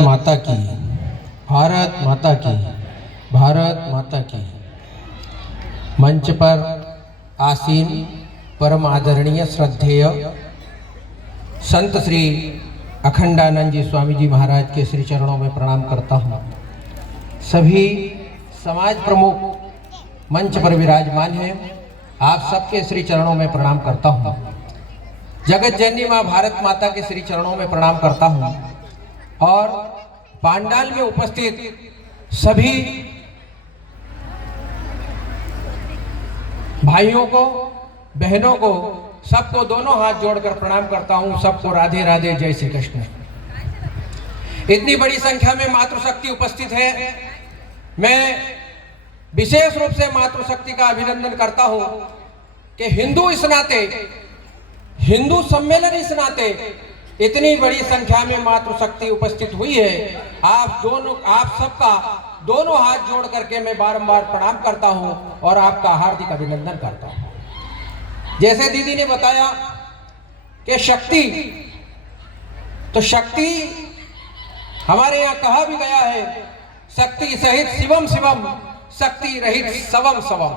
माता की, भारत माता की, भारत माता की। मंच पर आसीन परम आदरणीय श्रद्धेय संत श्री अखंडानंद जी स्वामी जी महाराज के श्री चरणों में प्रणाम करता हूँ। सभी समाज प्रमुख मंच पर विराजमान हैं, आप सबके श्री चरणों में प्रणाम करता हूँ। जगत जननी माँ भारत माता के श्री चरणों में प्रणाम करता हूँ और पांडाल में उपस्थित सभी भाइयों को, बहनों को, सबको दोनों हाथ जोड़कर प्रणाम करता हूँ। सबको राधे राधे, जय श्री कृष्ण। इतनी बड़ी संख्या में मातृशक्ति उपस्थित है, मैं विशेष रूप से मातृशक्ति का अभिनंदन करता हूँ कि हिंदू इस नाते, हिंदू सम्मेलन इस नाते इतनी बड़ी संख्या में मातृशक्ति उपस्थित हुई है। आप सबका दोनों हाथ जोड़ करके मैं बारंबार प्रणाम करता हूं और आपका हार्दिक अभिनंदन करता हूं। जैसे दीदी ने बताया कि शक्ति, तो शक्ति हमारे यहाँ कहा भी गया है, शक्ति सहित शिवम शिवम, शक्ति रहित सवम सवम।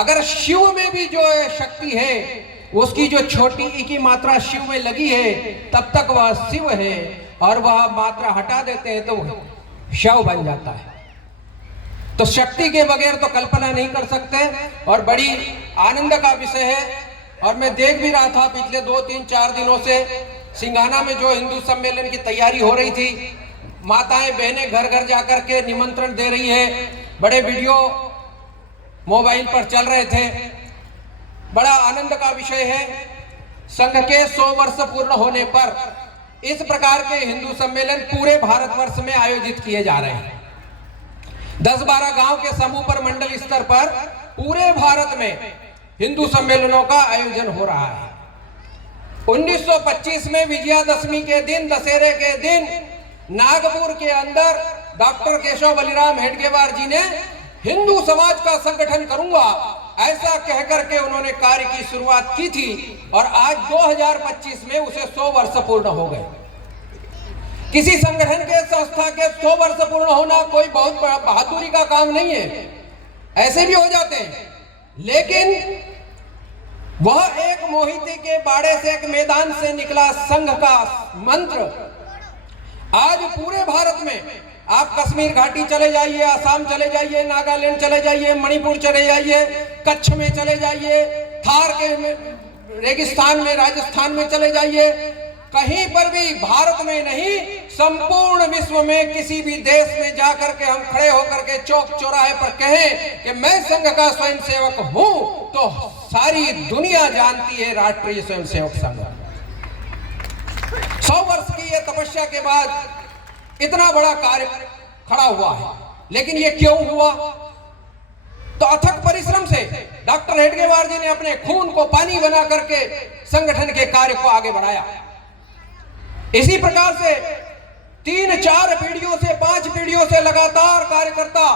अगर शिव में भी जो शक्ति है, उसकी जो छोटी ई की मात्रा शिव में लगी है, तब तक वह शिव है, और वह मात्रा हटा देते हैं तो शव बन जाता है। तो शक्ति के बगैर तो कल्पना नहीं कर सकते, और बड़ी आनंद का विषय है। और मैं देख भी रहा था पिछले 2-3-4 दिनों से सिंघाना में जो हिंदू सम्मेलन की तैयारी हो रही थी, माताएं बहनें घर घर जाकर के निमंत्रण दे रही है, बड़े वीडियो मोबाइल पर चल रहे थे। बड़ा आनंद का विषय है। संघ के 100 वर्ष पूर्ण होने पर इस प्रकार के हिंदू सम्मेलन पूरे भारतवर्ष में आयोजित किए जा रहे हैं। 10-12 गांव के समूह पर मंडल स्तर पर पूरे भारत में हिंदू सम्मेलनों का आयोजन हो रहा है। 1925 में विजयादशमी के दिन, दशहरे के दिन, नागपुर के अंदर डॉक्टर केशव बलिराम हेडगेवार जी ने हिंदू समाज का संगठन करूंगा, ऐसा कहकर के उन्होंने कार्य की शुरुआत की थी, और आज 2025 में उसे 100 वर्ष पूर्ण हो गए। किसी संगठन के, संस्था के 100 वर्ष पूर्ण होना कोई बहुत बहादुरी का काम नहीं है, ऐसे भी हो जाते हैं। लेकिन वह एक मोहिती के बाड़े से, एक मैदान से निकला संघ का मंत्र आज पूरे भारत में, आप कश्मीर घाटी चले जाइए, असम चले जाइए, नागालैंड चले जाइए, मणिपुर चले जाइए, कच्छ में चले जाइए, थार के रेगिस्तान में, राजस्थान में चले जाइए, कहीं पर भी भारत में नहीं, संपूर्ण विश्व में किसी भी देश में जाकर के हम खड़े होकर के चौक चौराहे पर कहें कि मैं संघ का स्वयंसेवक हूं, तो सारी दुनिया जानती है राष्ट्रीय स्वयंसेवक संघ। 100 वर्ष की यह तपस्या के बाद इतना बड़ा कार्य खड़ा हुआ है। लेकिन ये क्यों हुआ? तो अथक परिश्रम से डॉक्टर हेडगेवार जी ने अपने खून को पानी बना करके संगठन के कार्य को आगे बढ़ाया। इसी प्रकार से 3-4 पीढ़ियों से, 5 पीढ़ियों से लगातार कार्यकर्ता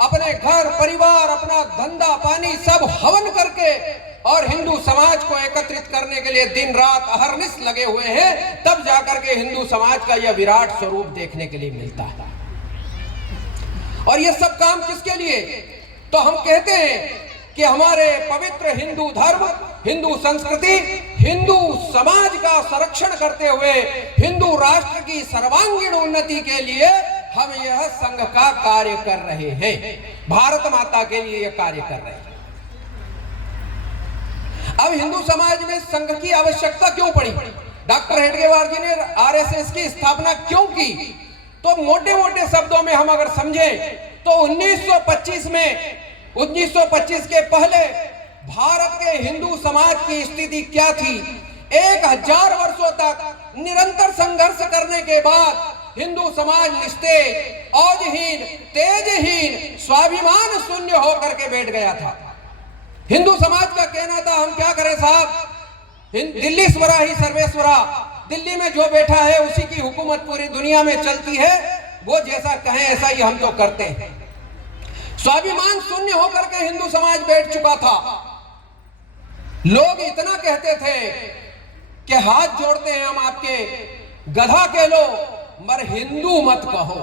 अपने घर परिवार, अपना धंधा पानी सब हवन करके और हिंदू समाज को एकत्रित करने के लिए दिन रात अहर्निश लगे हुए हैं, तब जाकर के हिंदू समाज का यह विराट स्वरूप देखने के लिए मिलता है। और यह सब काम किसके लिए? तो हम कहते हैं कि हमारे पवित्र हिंदू धर्म, हिंदू संस्कृति, हिंदू समाज का संरक्षण करते हुए हिंदू राष्ट्र की सर्वांगीण उन्नति के लिए हम यह संघ का कार्य कर रहे हैं। भारत माता के लिए यह कार्य कर रहे हैं। अब हिंदू समाज में संघ की आवश्यकता क्यों पड़ी? डॉक्टर हेडगेवार जी ने आरएसएस की स्थापना क्यों की? तो मोटे मोटे शब्दों में हम अगर समझें तो 1925 के पहले भारत के हिंदू समाज की स्थिति क्या थी? 1000 वर्षों तक निरंतर संघर्ष करने के बाद हिंदू समाज निस्तेज, औजहीन, तेजहीन, स्वाभिमान शून्य होकर के बैठ गया था। हिंदू समाज का कहना था हम क्या करें साहब, दिल्ली स्वरा ही सर्वेश्वरा, दिल्ली में जो बैठा है उसी की हुकूमत पूरी दुनिया में चलती है, वो जैसा कहें ऐसा ही हम तो करते हैं। स्वाभिमान शून्य होकर के हिंदू समाज बैठ चुका था। लोग इतना कहते थे कि हाथ जोड़ते हैं हम आपके, गधा कह लो, मगर हिंदू मत कहो।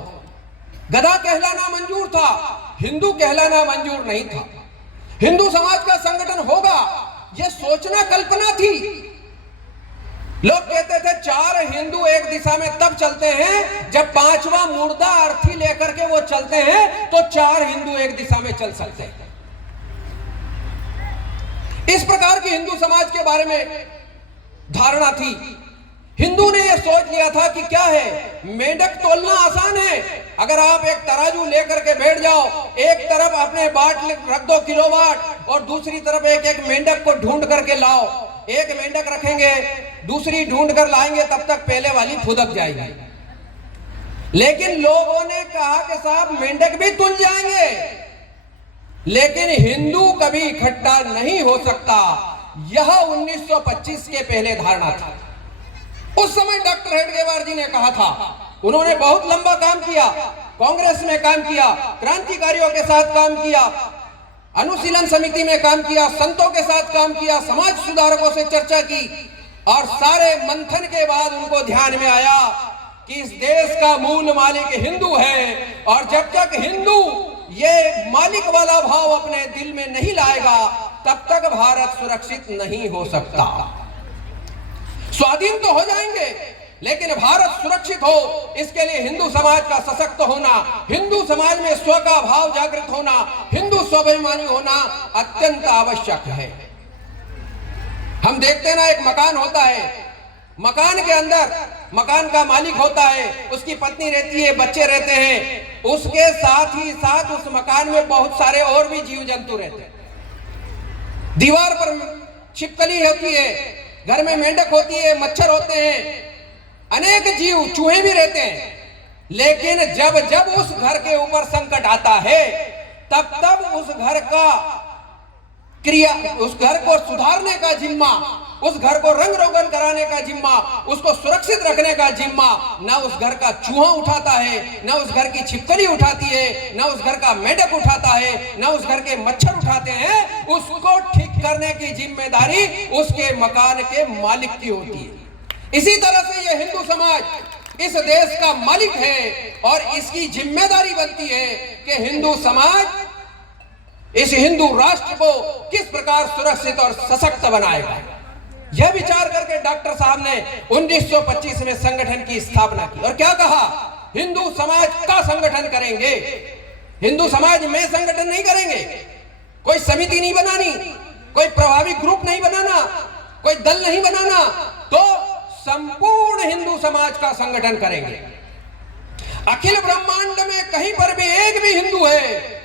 गधा कहलाना मंजूर था, हिंदू कहलाना मंजूर नहीं था। हिंदू समाज का संगठन होगा यह सोचना कल्पना थी। लोग कहते थे 4 हिंदू एक दिशा में तब चलते हैं जब 5वां मुर्दा अर्थी लेकर के वो चलते हैं तो 4 हिंदू एक दिशा में चल सकते हैं। इस प्रकार की हिंदू समाज के बारे में धारणा थी। हिंदू ने यह सोच लिया था कि क्या है, मेंढक तोलना आसान है। अगर आप एक तराजू लेकर के बैठ जाओ, एक तरफ अपने बाट रख दो किलोवाट और दूसरी तरफ एक एक मेंढक को ढूंढ करके लाओ। एक मेंढक रखेंगे, दूसरी ढूंढ कर लाएंगे, तब तक पहले वाली फुदक जाएगी। लेकिन लोगों ने कहा कि साहब मेंढक भी तुल जाएंगे, लेकिन हिंदू कभी इकट्ठा नहीं हो सकता। यह 1925 के पहले धारणा था। उस समय डॉक्टर हेडगेवार जी ने कहा था, उन्होंने बहुत लंबा काम किया, कांग्रेस में काम किया, क्रांतिकारियों के साथ काम किया, अनुशीलन समिति में काम किया, संतों के साथ काम किया, समाज सुधारकों से चर्चा की और सारे मंथन के बाद उनको ध्यान में आया कि इस देश का मूल मालिक हिंदू है और जब तक हिंदू ये मालिक वाला भाव अपने दिल में नहीं लाएगा तब तक भारत सुरक्षित नहीं हो सकता। स्वाधीन तो हो जाएंगे लेकिन भारत सुरक्षित हो इसके लिए हिंदू समाज का सशक्त होना, हिंदू समाज में स्व का भाव जागृत होना, हिंदू स्वाभिमानी होना अत्यंत आवश्यक है। हम देखते हैं ना, एक मकान होता है, मकान के अंदर मकान का मालिक होता है, उसकी पत्नी रहती है, बच्चे रहते हैं, उसके साथ ही साथ उस मकान में बहुत सारे और भी जीव जंतु रहते हैं। दीवार पर छिपकली होती है, घर में मेंढक होती है, मच्छर होते हैं, अनेक जीव चूहे भी रहते हैं। लेकिन जब जब उस घर के ऊपर संकट आता है तब तब उस घर का क्रिया, उस घर को सुधारने का जिम्मा, उस घर को रंग रोगन कराने का जिम्मा, उसको सुरक्षित रखने का जिम्मा न उस घर का चूहा उठाता है, न उस घर की छिपकली उठाती है, न उस घर का मेंढक उठाता है, न उस घर के मच्छर उठाते हैं। उसको ठीक करने की जिम्मेदारी उसके मकान के मालिक की होती है। इसी तरह से यह हिंदू समाज इस देश का मालिक है और इसकी जिम्मेदारी बनती है कि हिंदू समाज इस हिंदू राष्ट्र को किस प्रकार सुरक्षित और सशक्त बनाएगा। यह विचार करके डॉक्टर साहब ने 1925 में संगठन की स्थापना की और क्या कहा, हिंदू समाज का संगठन करेंगे। हिंदू समाज में संगठन नहीं करेंगे, कोई समिति नहीं बनानी, कोई प्रभावी ग्रुप नहीं बनाना, कोई दल नहीं बनाना, तो संपूर्ण हिंदू समाज का संगठन करेंगे। अखिल ब्रह्मांड में कहीं पर भी एक भी हिंदू है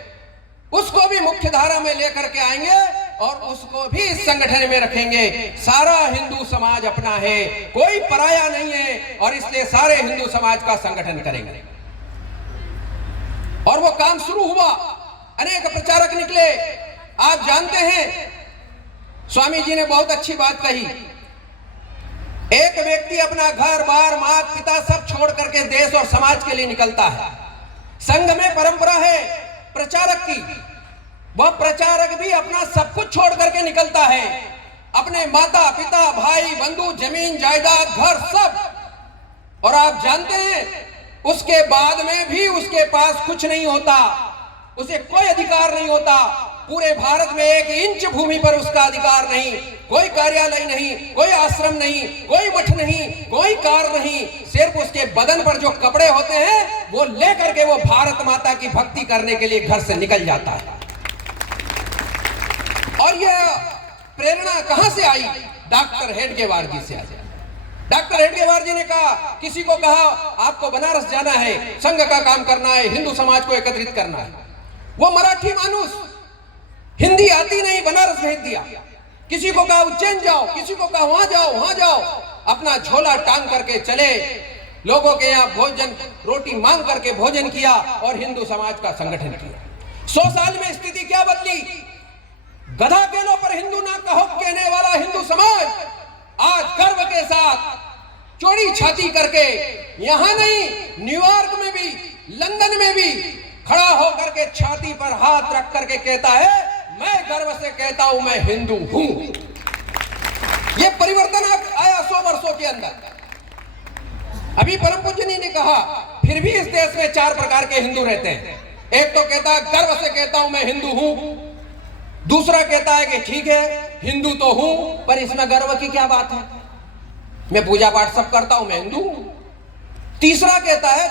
उसको भी मुख्य धारा में लेकर के आएंगे और उसको भी इस संगठन में रखेंगे। सारा हिंदू समाज अपना है, कोई पराया नहीं है और इसलिए सारे हिंदू समाज का संगठन करेंगे। और वो काम शुरू हुआ, अनेक प्रचारक निकले। आप जानते हैं स्वामी जी ने बहुत अच्छी बात कही, एक व्यक्ति अपना घर बार माता पिता सब छोड़ करके देश और समाज के लिए निकलता है। संघ में परंपरा है प्रचारक की, वह प्रचारक भी अपना सब कुछ छोड़ करके निकलता है, अपने माता पिता भाई बंधु जमीन जायदाद घर सब। और आप जानते हैं उसके बाद में भी उसके पास कुछ नहीं होता, उसे कोई अधिकार नहीं होता। पूरे भारत में 1 इंच भूमि पर उसका अधिकार नहीं, कोई कार्यालय नहीं, कोई आश्रम नहीं, कोई मठ नहीं, कोई कार नहीं, सिर्फ उसके बदन पर जो कपड़े होते हैं वो लेकर के वो भारत माता की भक्ति करने के लिए घर से निकल जाता है। और यह प्रेरणा कहां से आई? डॉक्टर हेडगेवार जी से आई। डॉक्टर हेडगेवार जी ने कहा, किसी को कहा आपको बनारस जाना है, संघ का काम करना है, हिंदू समाज को एकत्रित करना है। वो मराठी मानुस, हिंदी आती नहीं, बनारस भेज दिया। किसी को कहा उज्जैन जाओ, किसी को कहा वहां जाओ वहां जाओ, अपना झोला टांग करके चले, लोगों के यहाँ भोजन रोटी मांग करके भोजन किया और हिंदू समाज का संगठन किया। 100 साल में स्थिति क्या बदली? गधा केलों पर हिंदू ना कहो कहने वाला हिंदू समाज आज गर्व के साथ चौड़ी छाती करके यहां नहीं, न्यूयॉर्क में भी, लंदन में भी खड़ा होकर के छाती पर हाथ रख करके कहता है, मैं गर्व से कहता हूं मैं हिंदू हूं। यह परिवर्तन आया 100 वर्षों के अंदर। अभी परम पूज्य ने कहा फिर भी इस देश में 4 प्रकार के हिंदू रहते हैं। एक तो कहता है गर्व से कहता हूं मैं हिंदू हूं, दूसरा कहता है कि ठीक है हिंदू तो हूं पर इसमें गर्व की क्या बात है, मैं पूजा पाठ सब करता हूं, मैं हिंदू हूं। तीसरा कहता है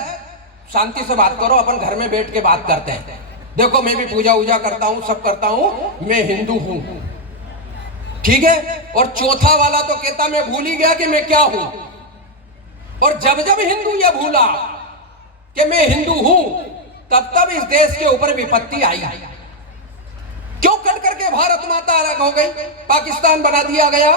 शांति से बात करो, अपन घर में बैठ के बात करते हैं, देखो मैं भी पूजा वूजा करता हूं, सब करता हूं, मैं हिंदू हूं, ठीक है। और चौथा वाला तो कहता मैं भूल ही गया कि मैं क्या हूं। और जब जब हिंदू यह भूला कि मैं हिंदू हूं तब तब इस देश के ऊपर विपत्ति आई। क्यों कट करके भारत माता अलग हो गई, पाकिस्तान बना दिया गया,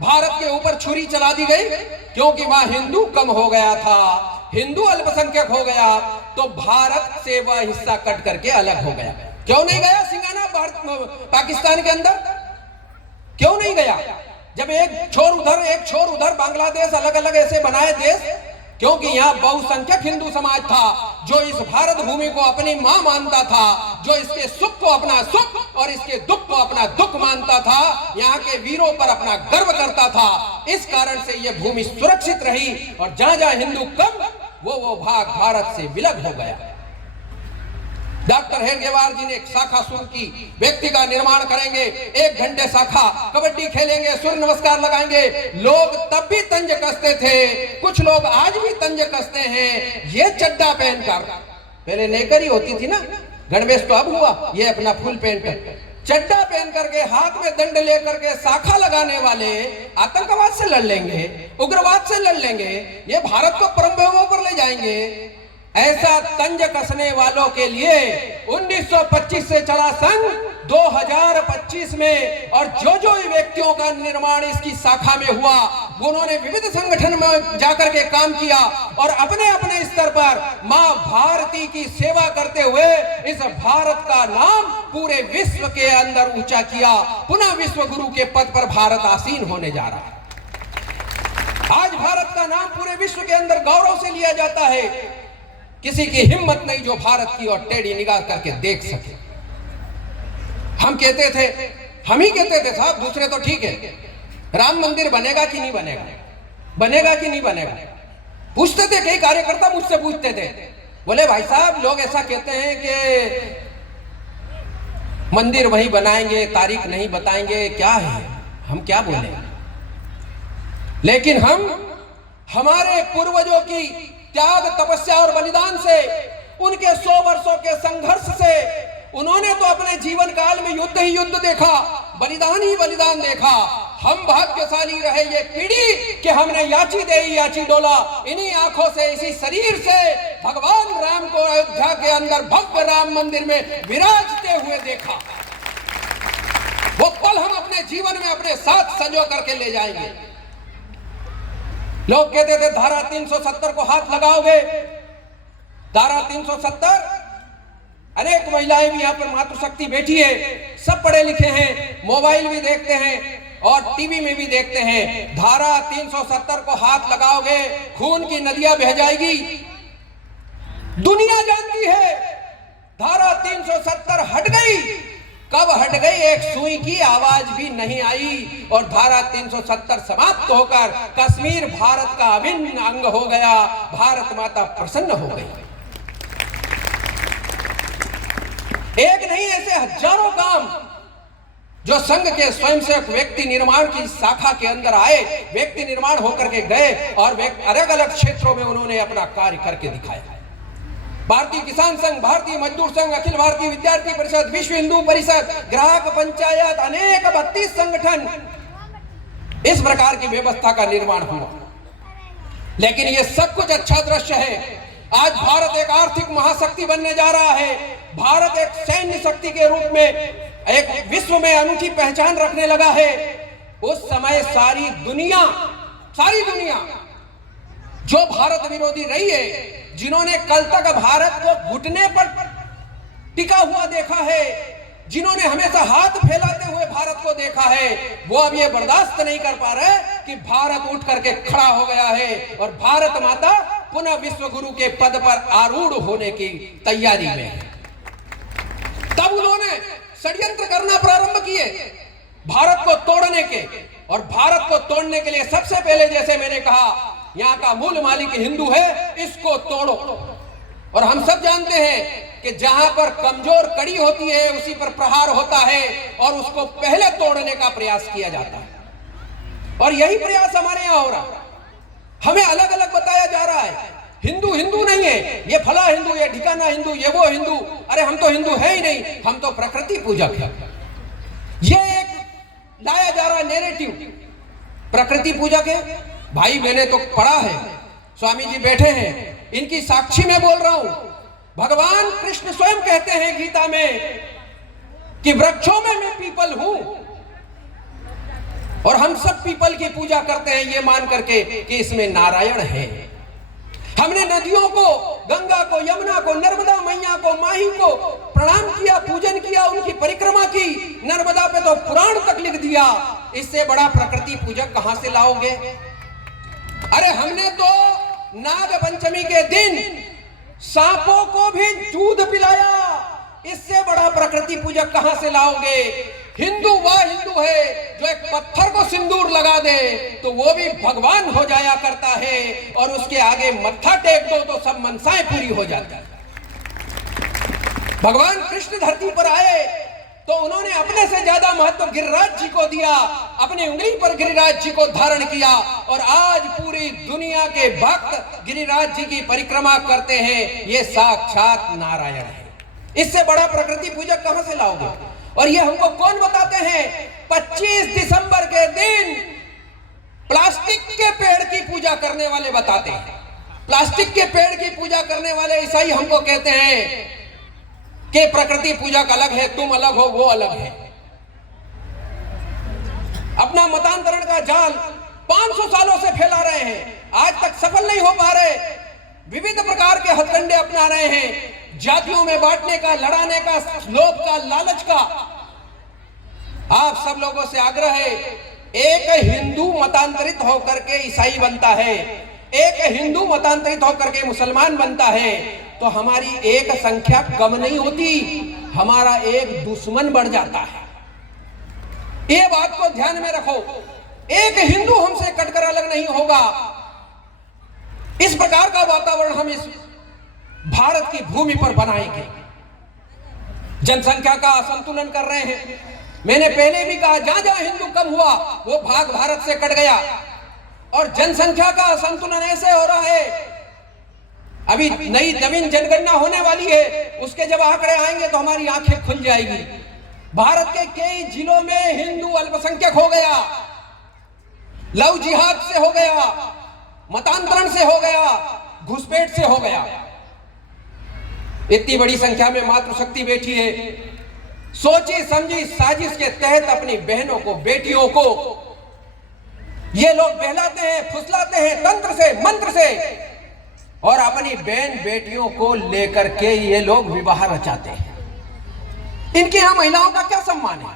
भारत के ऊपर छुरी चला दी गई? क्योंकि वहां हिंदू कम हो गया था, हिंदू अल्पसंख्यक हो गया, तो भारत से वह हिस्सा कट करके अलग हो गया। क्यों नहीं गया सिंगाना पाकिस्तान के अंदर, क्यों नहीं गया? जब एक छोर उधर एक छोर उधर, बांग्लादेश अलग अलग ऐसे बनाए देश, क्योंकि यहाँ बहुसंख्यक हिंदू समाज था जो इस भारत भूमि को अपनी मां मानता था, जो इसके सुख को अपना सुख और इसके दुख को अपना दुख मानता था, यहाँ के वीरों पर अपना गर्व करता था। इस कारण से यह भूमि सुरक्षित रही और जहां जहां हिंदू कम वो भाग भारत से विलग हो गया। डॉक्टर हेडगेवार जी ने एक शाखा शुरू की, व्यक्ति का निर्माण करेंगे, 1 घंटे शाखा, कबड्डी खेलेंगे, सूर्य नमस्कार लगाएंगे। लोग तब भी तंज कसते थे, कुछ लोग आज भी तंज कसते हैं। ये चड्डा पहनकर, पहले नेकरी होती थी ना, गणवेश तो अब हुआ, ये अपना फुल पैंट, चड्डा पहन करके हाथ में दंड लेकर के शाखा लगाने वाले आतंकवाद से लड़ लेंगे, उग्रवाद से लड़ लेंगे, ये भारत को परम पर ले जाएंगे। ऐसा तंज कसने वालों के लिए 1925 से चला संघ 2025 में, और जो व्यक्तियों का निर्माण इसकी शाखा में हुआ, उन्होंने विविध संगठन में जाकर के काम किया और अपने अपने स्तर पर मां भारती की सेवा करते हुए इस भारत का नाम पूरे विश्व के अंदर ऊंचा किया। पुनः विश्व गुरु के पद पर भारत आसीन होने जा रहा है। आज भारत का नाम पूरे विश्व के अंदर गौरव से लिया जाता है। किसी की हिम्मत नहीं जो भारत की ओर टेढ़ी निगाह करके देख सके। हम कहते थे, हम ही कहते थे साहब, दूसरे तो ठीक है, राम मंदिर बनेगा कि नहीं बनेगा, बनेगा कि नहीं बनेगा। पूछते थे, कई कार्यकर्ता मुझसे पूछते थे, बोले भाई साहब लोग ऐसा कहते हैं कि मंदिर वहीं बनाएंगे, तारीख नहीं बताएंगे, क्या है, हम क्या बोले। लेकिन हम हमारे पूर्वजों की त्याग, तपस्या और बलिदान से, उनके 100 वर्षों के संघर्ष से, उन्होंने तो अपने जीवन काल में युद्ध ही युद्ध देखा, बलिदान ही बलिदान देखा। हम भाग्यशाली रहे ये पीढ़ी कि हमने याची देही याची डोला, इन्हीं आंखों से, इसी शरीर से भगवान राम को अयोध्या के अंदर भव्य राम मंदिर में विराजते हुए देखा। वो पल हम अपने जीवन में अपने साथ संजो करके ले जाएंगे। लोग कहते थे धारा 370 को हाथ लगाओगे, धारा 370, अनेक महिलाएं भी यहाँ पर मातृशक्ति बैठी है, सब पढ़े लिखे हैं, मोबाइल भी देखते हैं और टीवी में भी देखते हैं। धारा 370 को हाथ लगाओगे खून की नदियां बह जाएगी। दुनिया जानती है धारा 370 हट गई, कब हट गई, एक सुई की आवाज भी नहीं आई और धारा 370 समाप्त होकर कश्मीर भारत का अभिन्न अंग हो गया। भारत माता प्रसन्न हो गई। एक नहीं, ऐसे हजारों काम जो संघ के स्वयंसेवक व्यक्ति निर्माण की शाखा के अंदर आए, व्यक्ति निर्माण होकर के गए और अलग अलग क्षेत्रों में उन्होंने अपना कार्य करके दिखाया। भारतीय किसान संघ, भारतीय मजदूर संघ, अखिल भारतीय विद्यार्थी परिषद, विश्व हिंदू परिषद, ग्राहक पंचायत, अनेक 32 संगठन, इस प्रकार की व्यवस्था का निर्माण हुआ। लेकिन यह सब कुछ अच्छा दृश्य है। आज भारत एक आर्थिक महाशक्ति बनने जा रहा है। भारत एक सैन्य शक्ति के रूप में एक विश्व में अनूठी पहचान रखने लगा है। उस समय सारी दुनिया जो भारत विरोधी रही है, जिन्होंने कल तक भारत को घुटने पर टिका हुआ देखा है, जिन्होंने हमेशा हाथ फैलाते हुए भारत को देखा है, वो अब ये बर्दाश्त नहीं कर पा रहे कि भारत उठ करके खड़ा हो गया है और भारत माता पुनः विश्व गुरु के पद पर आरूढ़ होने की तैयारी में है। तब उन्होंने षड्यंत्र करना प्रारंभ किए भारत को तोड़ने के, और भारत को तोड़ने के लिए सबसे पहले, जैसे मैंने कहा, यहाँ का मूल मालिक हिंदू है, इसको तोड़ो। और हम सब जानते हैं कि जहां पर कमजोर कड़ी होती है उसी पर प्रहार होता है और उसको पहले तोड़ने का प्रयास किया जाता है। और यही प्रयास हमारे यहां हो रहा है। हमें अलग अलग बताया जा रहा है, हिंदू हिंदू नहीं है, ये फला हिंदू, ये ठिकाना हिंदू, ये वो हिंदू। अरे हम तो हिंदू है ही नहीं, हम तो प्रकृति पूजक है। ये एक लाया जा रहा नैरेटिव प्रकृति पूजक है। भाई मैंने तो पढ़ा है, स्वामी जी बैठे हैं, इनकी साक्षी में बोल रहा हूं। भगवान कृष्ण स्वयं कहते हैं गीता में कि वृक्षों में मैं पीपल हूं, और हम सब पीपल की पूजा करते हैं ये मान करके कि इसमें नारायण है। हमने नदियों को, गंगा को, यमुना को, नर्मदा मैया को, माही को प्रणाम किया, पूजन किया, उनकी परिक्रमा की। नर्मदा पे तो पुराण तक लिख दिया। इससे बड़ा प्रकृति पूजक कहां से लाओगे? अरे हमने तो नाग पंचमी के दिन सांपों को भी दूध पिलाया। इससे बड़ा प्रकृति पूजक कहां से लाओगे? हिंदू वह हिंदू है जो एक पत्थर को सिंदूर लगा दे तो वो भी भगवान हो जाया करता है, और उसके आगे मत्था टेक दो तो सब मनसाएं पूरी हो जाती है। भगवान कृष्ण धरती पर आए तो उन्होंने अपने से ज्यादा महत्व गिरिराज जी को दिया, अपनी उंगली पर गिरिराज जी को धारण किया, और आज पूरी दुनिया के भक्त गिरिराज जी की परिक्रमा करते हैं। ये साक्षात नारायण है। इससे बड़ा प्रकृति पूजक कहां से लाओगे? और ये हमको कौन बताते हैं? 25 दिसंबर के दिन प्लास्टिक के पेड़ की पूजा करने वाले बताते हैं। प्लास्टिक के पेड़ की पूजा करने वाले ईसाई हमको कहते हैं कि प्रकृति पूजक अलग है, तुम अलग हो, वो अलग है। अपना मतांतरण का जाल 500 सालों से फैला रहे हैं, आज तक सफल नहीं हो पा रहे। विविध प्रकार के हथकंडे अपना रहे हैं, जातियों में बांटने का, लड़ाने का, लोभ का, लालच का। आप सब लोगों से आग्रह है, एक हिंदू मतांतरित होकर के ईसाई बनता है, एक हिंदू मतांतरित होकर के मुसलमान बनता है, तो हमारी एक संख्या कम नहीं होती, हमारा एक दुश्मन बढ़ जाता है। ये बात को ध्यान में रखो। एक हिंदू हमसे कटकर अलग नहीं होगा। इस प्रकार का वातावरण हम इस भारत की भूमि पर बनाएंगे। जनसंख्या का असंतुलन कर रहे हैं। मैंने पहले भी कहा, जहां जहां हिंदू कम हुआ वो भाग भारत से कट गया, और जनसंख्या का असंतुलन ऐसे हो रहा है। अभी नई नवीन जनगणना होने वाली है, उसके जब आंकड़े आएंगे तो हमारी आंखें खुल जाएगी। भारत के कई जिलों में हिंदू अल्पसंख्यक हो गया, लव जिहाद से हो गया, मतांतरण से हो गया, घुसपैठ से हो गया। इतनी बड़ी संख्या में मातृशक्ति बैठी है, सोची समझी साजिश के तहत अपनी बहनों को, बेटियों को ये लोग बहलाते हैं, फुसलाते हैं तंत्र से, मंत्र से, और अपनी बहन बेटियों को लेकर के ये लोग विवाह रचाते हैं। इनके यहां महिलाओं का क्या सम्मान है?